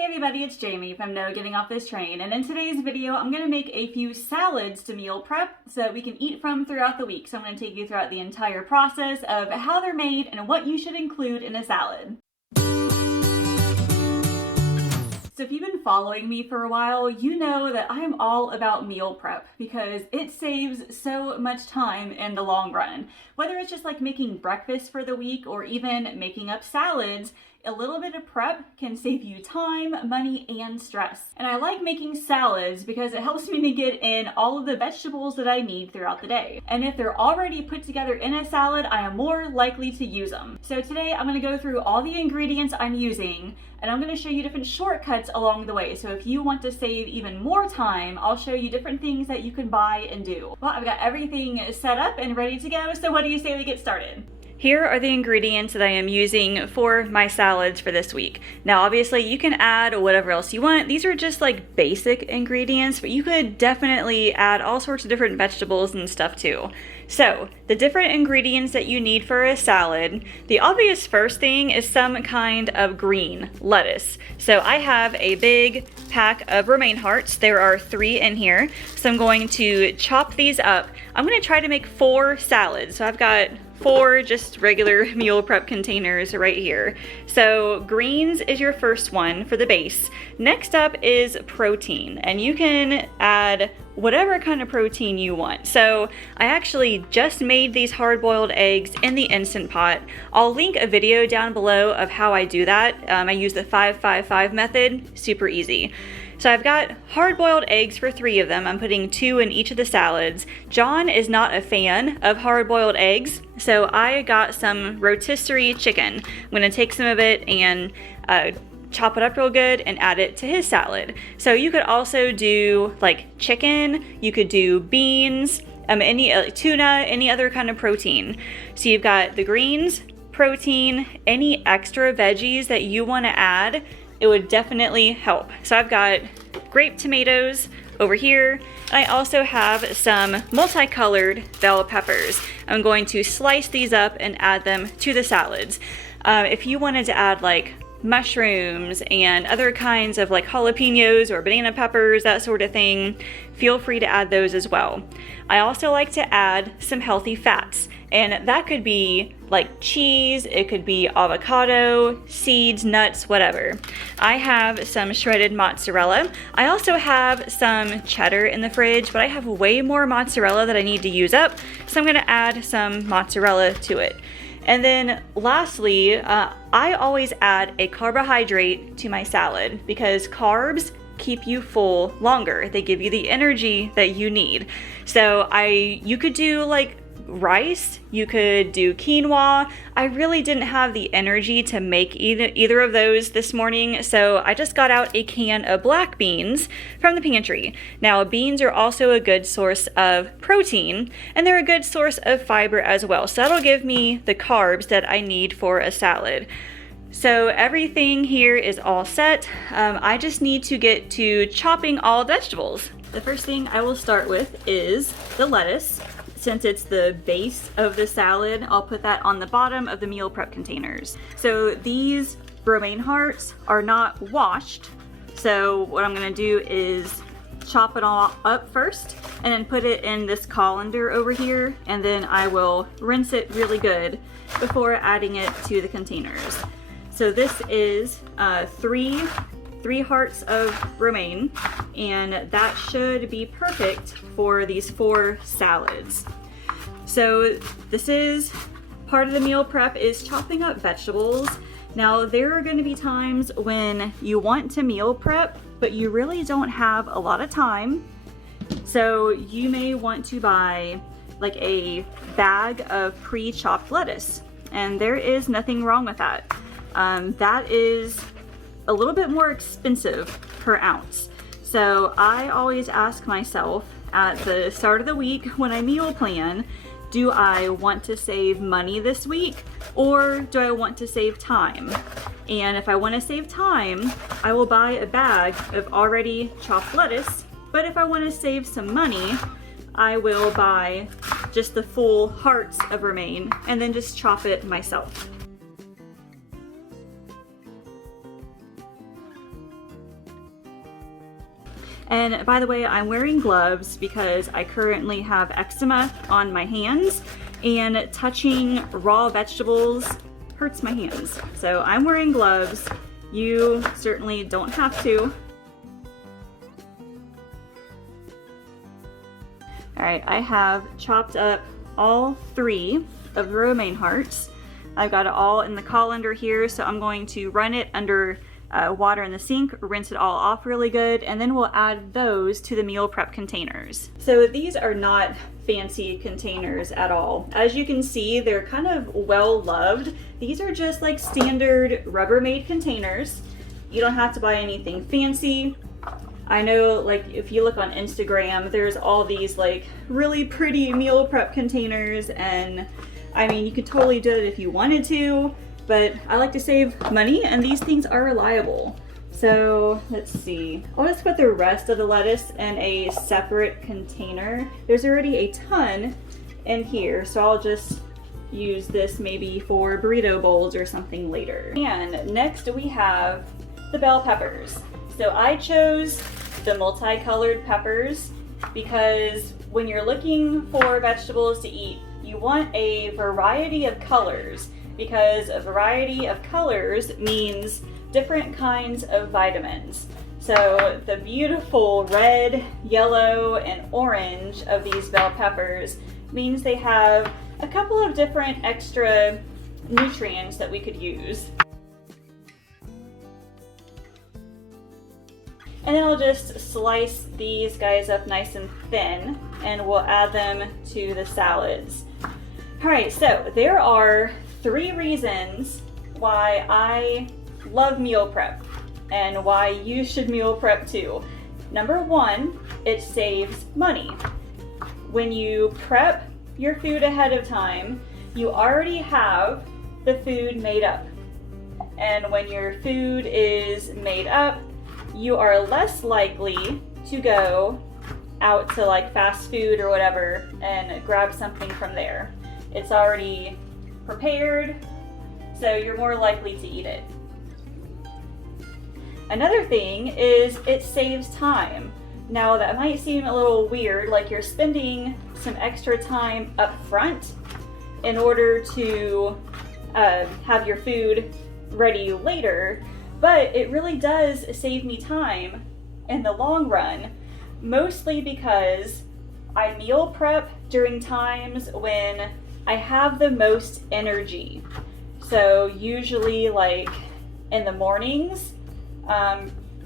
Hey everybody, it's Jamie from No Getting Off This Train, and in today's video I'm going to make a few salads to meal prep so that we can eat from throughout the week. So I'm going to take you throughout the entire process of how they're made and what you should include in a salad. So if you've been following me for a while, you know that I'm all about meal prep because it saves so much time in the long run. Whether it's just like making breakfast for the week or even making up salads, a little bit of prep can save you time, money, and stress. And I like making salads because it helps me to get in all of the vegetables that I need throughout the day. And if they're already put together in a salad, I am more likely to use them. So today I'm going to go through all the ingredients I'm using, and I'm going to show you different shortcuts along the way. So if you want to save even more time, I'll show you different things that you can buy and do. Well, I've got everything set up and ready to go, so what do you say we get started? Here are the ingredients that I am using for my salads for this week. Now obviously you can add whatever else you want. These are just like basic ingredients, but you could definitely add all sorts of different vegetables and stuff too. So the different ingredients that you need for a salad, the obvious first thing is some kind of green lettuce. So I have a big pack of romaine hearts. There are 3 in here. So I'm going to chop these up. I'm going to try to make 4 salads. So I've got 4 just regular meal prep containers right here. So greens is your first one for the base. Next up is protein, and you can add whatever kind of protein you want. So I actually just made these hard-boiled eggs in the Instant Pot. I'll link a video down below of how I do that. I use the 5-5-5 method, super easy. So I've got hard-boiled eggs for 3 of them. I'm putting 2 in each of the salads. John is not a fan of hard-boiled eggs, so I got some rotisserie chicken. I'm gonna take some of it and chop it up real good and add it to his salad. So you could also do like chicken, you could do beans, any tuna, any other kind of protein. So you've got the greens, protein, any extra veggies that you want to add, it would definitely help. So I've got grape tomatoes over here. I also have some multicolored bell peppers. I'm going to slice these up and add them to the salads. If you wanted to add like mushrooms and other kinds of like jalapenos or banana peppers, that sort of thing, feel free to add those as well. I also like to add some healthy fats, and that could be like cheese, it could be avocado, seeds, nuts, whatever. I have some shredded mozzarella. I also have some cheddar in the fridge, but I have way more mozzarella that I need to use up, so I'm gonna add some mozzarella to it. And then lastly, I always add a carbohydrate to my salad because carbs keep you full longer. They give you the energy that you need. So you could do like rice, you could do quinoa. I really didn't have the energy to make either of those this morning, so I just got out a can of black beans from the pantry. Now, beans are also a good source of protein, and they're a good source of fiber as well, so that'll give me the carbs that I need for a salad. So everything here is all set. I just need to get to chopping all vegetables. The first thing I will start with is the lettuce. Since it's the base of the salad, I'll put that on the bottom of the meal prep containers. So these romaine hearts are not washed. So what I'm gonna do is chop it all up first and then put it in this colander over here, and then I will rinse it really good before adding it to the containers. So this is 3 hearts of romaine, and that should be perfect for these 4 salads. So this is part of the meal prep, is chopping up vegetables. Now there are going to be times when you want to meal prep, but you really don't have a lot of time. So you may want to buy like a bag of pre-chopped lettuce, and there is nothing wrong with that. That is a little bit more expensive per ounce. So I always ask myself at the start of the week when I meal plan, do I want to save money this week or do I want to save time? And if I want to save time, I will buy a bag of already chopped lettuce. But if I want to save some money, I will buy just the full hearts of romaine and then just chop it myself. And by the way, I'm wearing gloves because I currently have eczema on my hands, and touching raw vegetables hurts my hands. So I'm wearing gloves. You certainly don't have to. All right, I have chopped up all 3 of the romaine hearts. I've got it all in the colander here, so I'm going to run it under water in the sink, rinse it all off really good, and then we'll add those to the meal prep containers. So these are not fancy containers at all. As you can see, they're kind of well loved. These are just like standard Rubbermaid containers. You don't have to buy anything fancy. I know, like, if you look on Instagram, there's all these like really pretty meal prep containers, and I mean, you could totally do it if you wanted to, but I like to save money, and these things are reliable. So let's see, I'll just put the rest of the lettuce in a separate container. There's already a ton in here, so I'll just use this maybe for burrito bowls or something later. And next we have the bell peppers. So I chose the multicolored peppers because when you're looking for vegetables to eat, you want a variety of colors, because a variety of colors means different kinds of vitamins. So the beautiful red, yellow, and orange of these bell peppers means they have a couple of different extra nutrients that we could use. And then I'll just slice these guys up nice and thin, and we'll add them to the salads. All right, so there are 3 reasons why I love meal prep and why you should meal prep too. Number 1, it saves money. When you prep your food ahead of time, you already have the food made up. And when your food is made up, you are less likely to go out to like fast food or whatever and grab something from there. It's already prepared, so you're more likely to eat it. Another thing is it saves time. Now that might seem a little weird, like you're spending some extra time up front in order to have your food ready later, but it really does save me time in the long run, mostly because I meal prep during times when I have the most energy. So usually like in the mornings,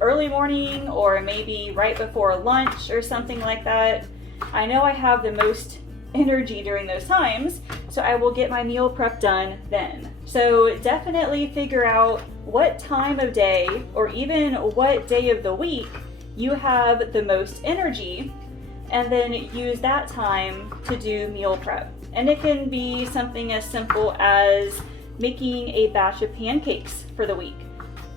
early morning, or maybe right before lunch or something like that. I know I have the most energy during those times, so I will get my meal prep done then. So definitely figure out what time of day or even what day of the week you have the most energy, and then use that time to do meal prep. And it can be something as simple as making a batch of pancakes for the week.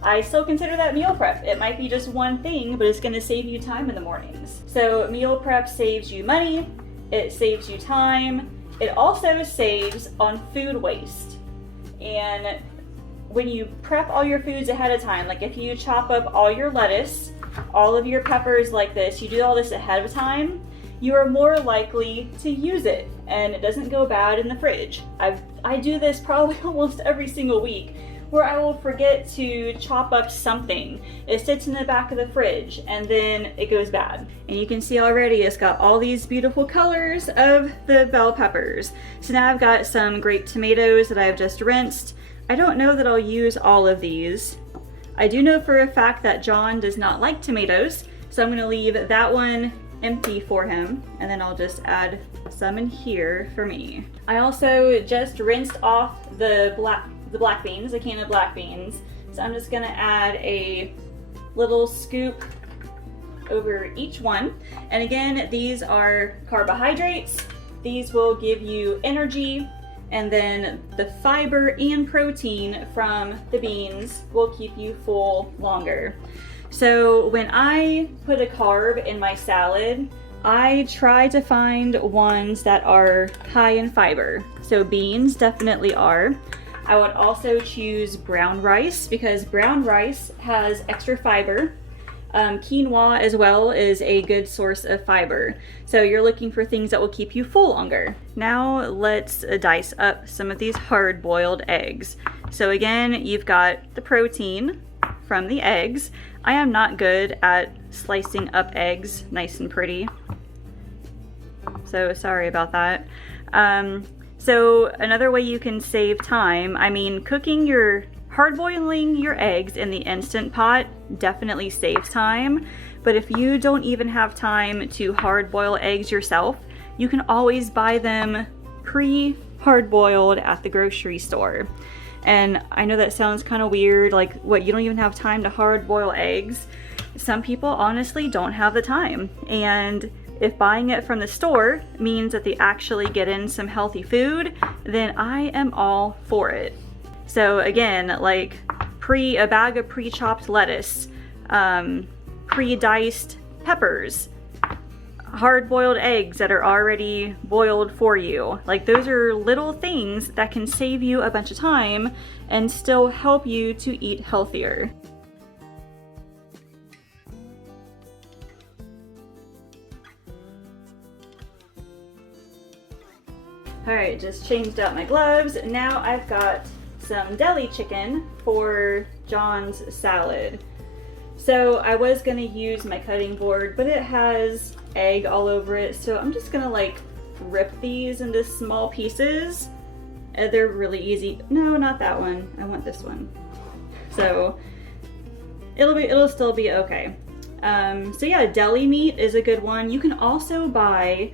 I still consider that meal prep. It might be just one thing, but it's going to save you time in the mornings. So meal prep saves you money, it saves you time, it also saves on food waste. And when you prep all your foods ahead of time, like if you chop up all your lettuce, all of your peppers like this, you do all this ahead of time, you are more likely to use it and it doesn't go bad in the fridge. I do this probably almost every single week, where I will forget to chop up something. It sits in the back of the fridge and then it goes bad. And you can see already it's got all these beautiful colors of the bell peppers. So now I've got some grape tomatoes that I've just rinsed. I don't know that I'll use all of these. I do know for a fact that John does not like tomatoes, so I'm gonna leave that one empty for him, and then I'll just add some in here for me. I also just rinsed off the black beans, a can of black beans. So I'm just gonna add a little scoop over each one. And again, these are carbohydrates. These will give you energy, and then the fiber and protein from the beans will keep you full longer. So when I put a carb in my salad, I try to find ones that are high in fiber. So beans definitely are. I would also choose brown rice because brown rice has extra fiber. Quinoa as well is a good source of fiber. So you're looking for things that will keep you full longer. Now let's dice up some of these hard-boiled eggs. So again, you've got the protein from the eggs. I am not good at slicing up eggs nice and pretty, so sorry about that. So another way you can save time, I mean, hard-boiling your eggs in the Instant Pot definitely saves time, but if you don't even have time to hard-boil eggs yourself, you can always buy them pre-hard-boiled at the grocery store. And I know that sounds kind of weird, like, what, you don't even have time to hard-boil eggs? Some people honestly don't have the time, and if buying it from the store means that they actually get in some healthy food, then I am all for it. So again, like a bag of pre-chopped lettuce, pre-diced peppers, hard-boiled eggs that are already boiled for you. Like, those are little things that can save you a bunch of time and still help you to eat healthier. Alright, just changed out my gloves. Now I've got some deli chicken for John's salad. So I was gonna use my cutting board, but it has egg all over it, so I'm just gonna like rip these into small pieces. They're really easy. No, not that one. I want this one. So it'll still be okay. So yeah, deli meat is a good one. You can also buy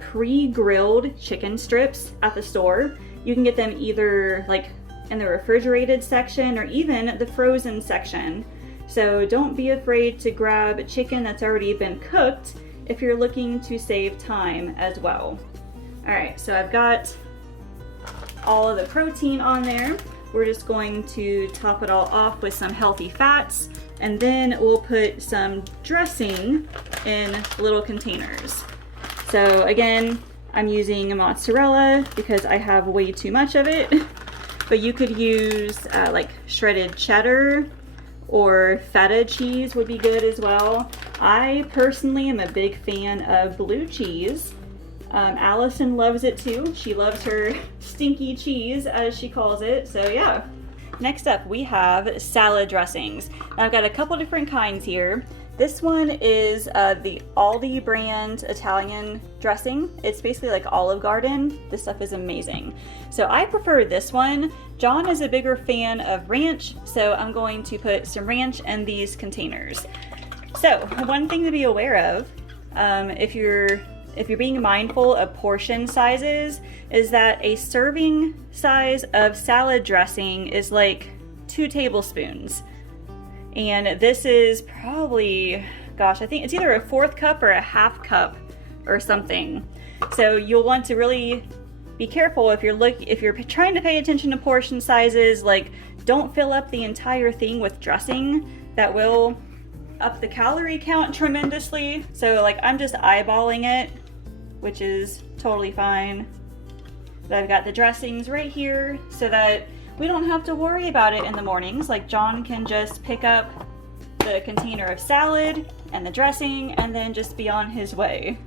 pre-grilled chicken strips at the store. You can get them either like in the refrigerated section or even the frozen section. So don't be afraid to grab chicken that's already been cooked if you're looking to save time as well. All right, so I've got all of the protein on there. We're just going to top it all off with some healthy fats, and then we'll put some dressing in little containers. So again, I'm using mozzarella because I have way too much of it, but you could use like shredded cheddar or feta cheese would be good as well. I personally am a big fan of blue cheese. Allison loves it too. She loves her stinky cheese, as she calls it, so yeah. Next up, we have salad dressings. I've got a couple different kinds here. This one is the Aldi brand Italian dressing. It's basically like Olive Garden. This stuff is amazing. So I prefer this one. John is a bigger fan of ranch, so I'm going to put some ranch in these containers. So one thing to be aware of, if you're being mindful of portion sizes, is that a serving size of salad dressing is like 2 tablespoons. And this is probably, gosh, I think it's either a 1/4 cup or a 1/2 cup or something. So you'll want to really be careful if you're trying to pay attention to portion sizes. Like, don't fill up the entire thing with dressing. That will up the calorie count tremendously. So like, I'm just eyeballing it, which is totally fine. But I've got the dressings right here so that we don't have to worry about it in the mornings. Like, John can just pick up the container of salad and the dressing and then just be on his way.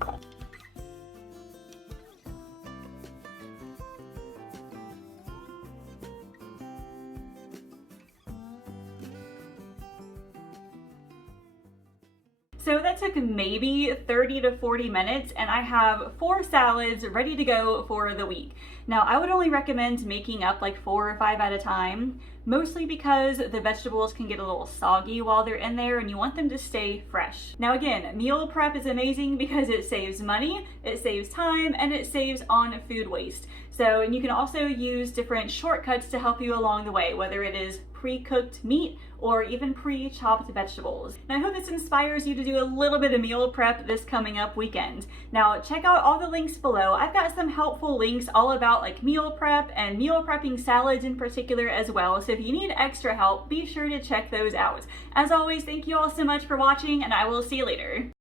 So that took maybe 30 to 40 minutes, and I have 4 salads ready to go for the week. Now, I would only recommend making up like 4 or 5 at a time, mostly because the vegetables can get a little soggy while they're in there and you want them to stay fresh. Now again, meal prep is amazing because it saves money, it saves time, and it saves on food waste. So, and you can also use different shortcuts to help you along the way, whether it is pre-cooked meat or even pre-chopped vegetables. And I hope this inspires you to do a little bit of meal prep this coming up weekend. Now, check out all the links below. I've got some helpful links all about like meal prep and meal prepping salads in particular as well. So if you need extra help, be sure to check those out. As always, thank you all so much for watching, and I will see you later.